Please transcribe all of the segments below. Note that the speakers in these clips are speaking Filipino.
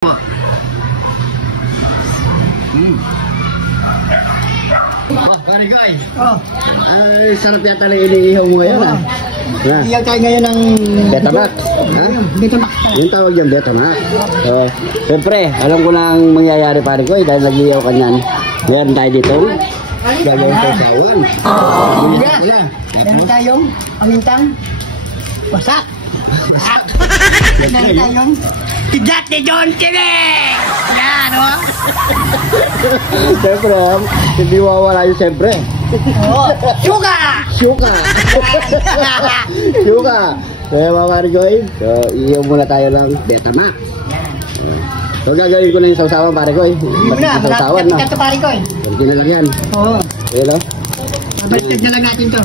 Oh, Marigoy. Oh. Ay, sarap yata na iniihaw mo ngayon, ha? Iyaw tayo ngayon ng... Betamax. Ha? Betamax. Yung tawag yung Betamax. Siyempre, alam ko na ang mangyayari, Marigoy, dahil nag-iihaw ka niyan. Meron tayo dito. Gagawin sa sawan. Meron tayong pamintang wasak. Meron tayong tigat ni John Chile. Yan, o. Siyempre, hindi mawawala yun, siyempre. Suga! Suka! Suka! Kaya mga Marigoy, so iihaw muna tayo ng Betamax. So gagawin ko na yung sausawan, Marigoy. Sausawan, no? Ito, pare ko eh. Kunti na lang yan. Oo. Ayan, o. Mabaliktad na lang natin to.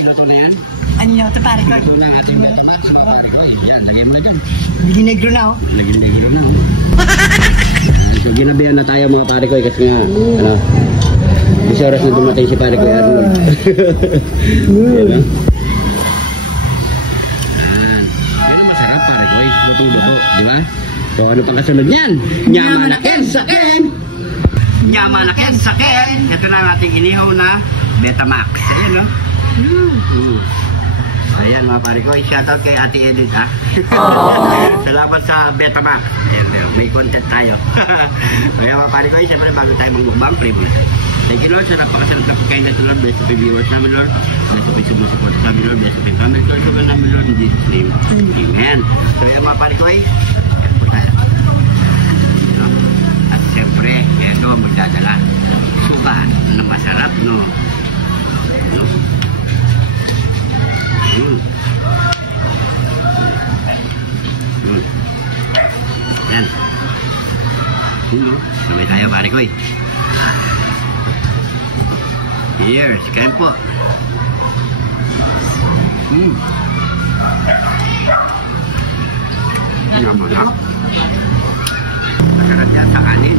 Luto na yan. Ano yun ito, pare ko? Luto na ang ating Betamax, mga Marigoy. Yan, lagay mo na dyan. Naging negro na, oh. Naging negro na, o. So ginabihan na tayo, mga Marigoy, kasi nga, isa oras na dumating si Marigoy Arnold. Yan, o. Pero masarap, Marigoy. Luto-luto, di ba? So ano pang kasunod yan? Nyamanaken saken! Nyamanaken saken! Ito na ang ating inihaw na Betamax. Ayan, o. Ayan, mga Marigoy, shoutout kay Ate Edith, ha? Salamat sa Betamax. Ayan, may content tayo. Kaya mga Marigoy, siyempre bago tayo mag-mukbang, pray muna. Thank you, Lord, sa napakasarap na pagkain na ito, Lord. Bless the viewers namin, Lord. Bless the support namin, Lord. Bless the family, Lord. Sobrang namin, Lord, in Jesus' name. Amen. So, ayan, mga Marigoy, at siyempre, ito, magdadala. Suka na masarap, no? Yan. Sabay tayo, Marigoy. Cheers. Kain po. Naman. Masarap yan sa kanin.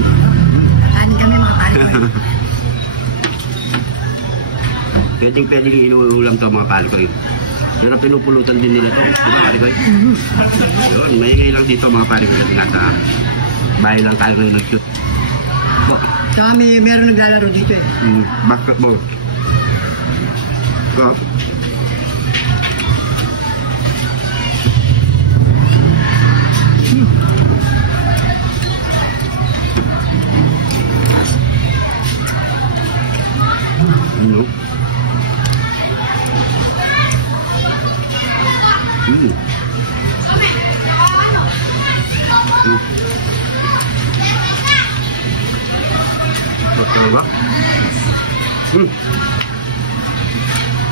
Kanin kami, mga pare ko. Pwedeng inuulam to, mga Marigoy. Pero pinupulutan din nila ito, mga Marigoy. Yun, maingay lang dito, mga Marigoy. Nasa bahay lang tayo ngayon nag-shoot. Saka meron naglalaro dito eh. Basketball. So,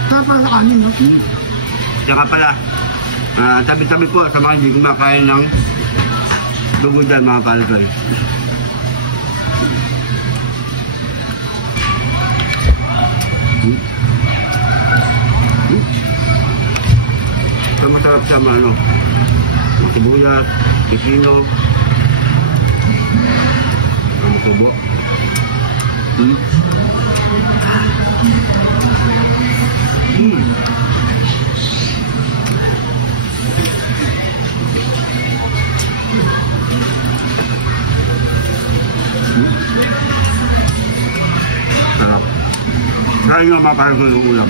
Sarap ang kanin, no? Saka pala, tabi-tabi po sa mga hindi kumakain ng dugo dyan, mga Marigoy. Ito masarap siya, mga sibuyas, pipino, kubo. Hmm. Hmm. Sarap. Kaya nga makain ko yung ulam.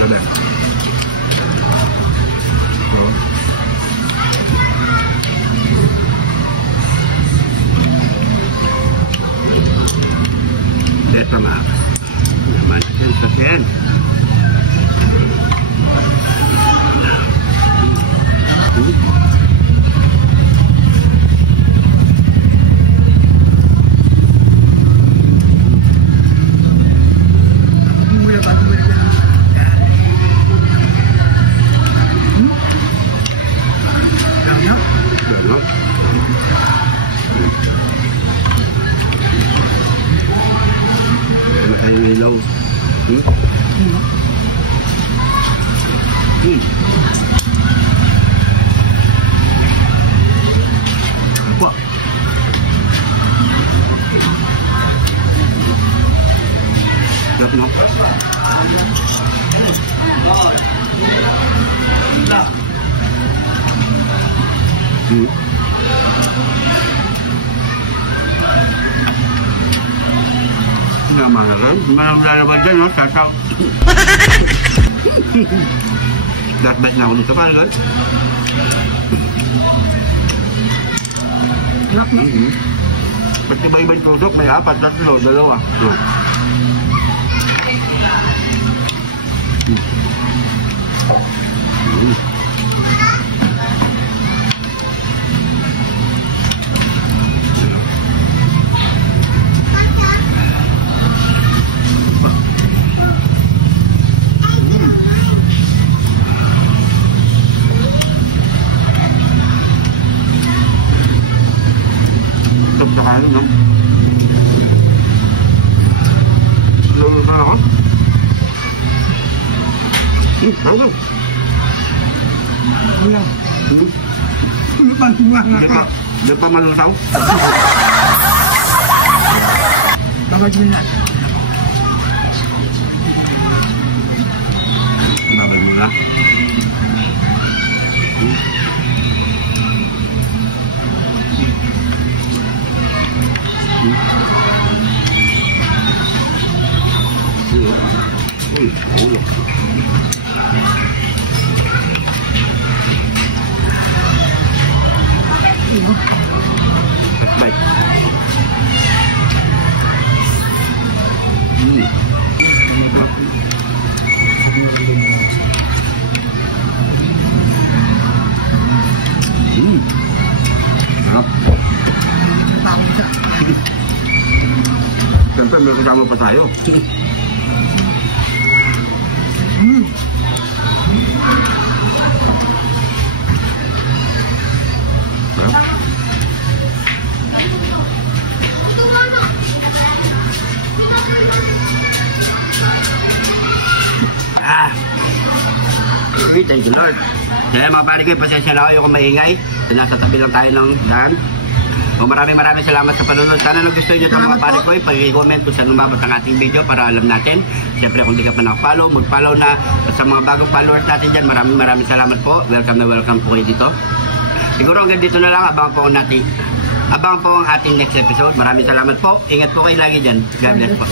Sabi. Betamax. Naman yung sakin. Ay, ilaw. Apa? Kenapa? Namahan, malang lalaban dyan, no? Sasaw. Dapat na ako nito pa, kan? Ba't iba-ibang tusok? May 4, 3, 2. Ano, no? Lalo na ako? Ano? Wala. Di pa manusaw? Babad mo na. Babal mo lang. Ulo. Baik. Siyempre, may kasama pa tayo. Thank you, Lord. Kaya mga pare ko, pasensya na kayo kung maingay. Nasa tabi lang tayo ng daan. Maraming salamat sa panonood. Sana nagustuhan nyo ito mga pare ko. Pag-comment kung saan lumabas ang ating video para alam natin. Siyempre kung di ka pa na-follow, mag-follow na. Sa mga bagong followers natin dyan, maraming salamat po. Welcome po kayo dito. Siguro hanggang dito na lang. Abangan po ang ating next episode. Maraming salamat po. Ingat po kayo lagi dyan. God bless po.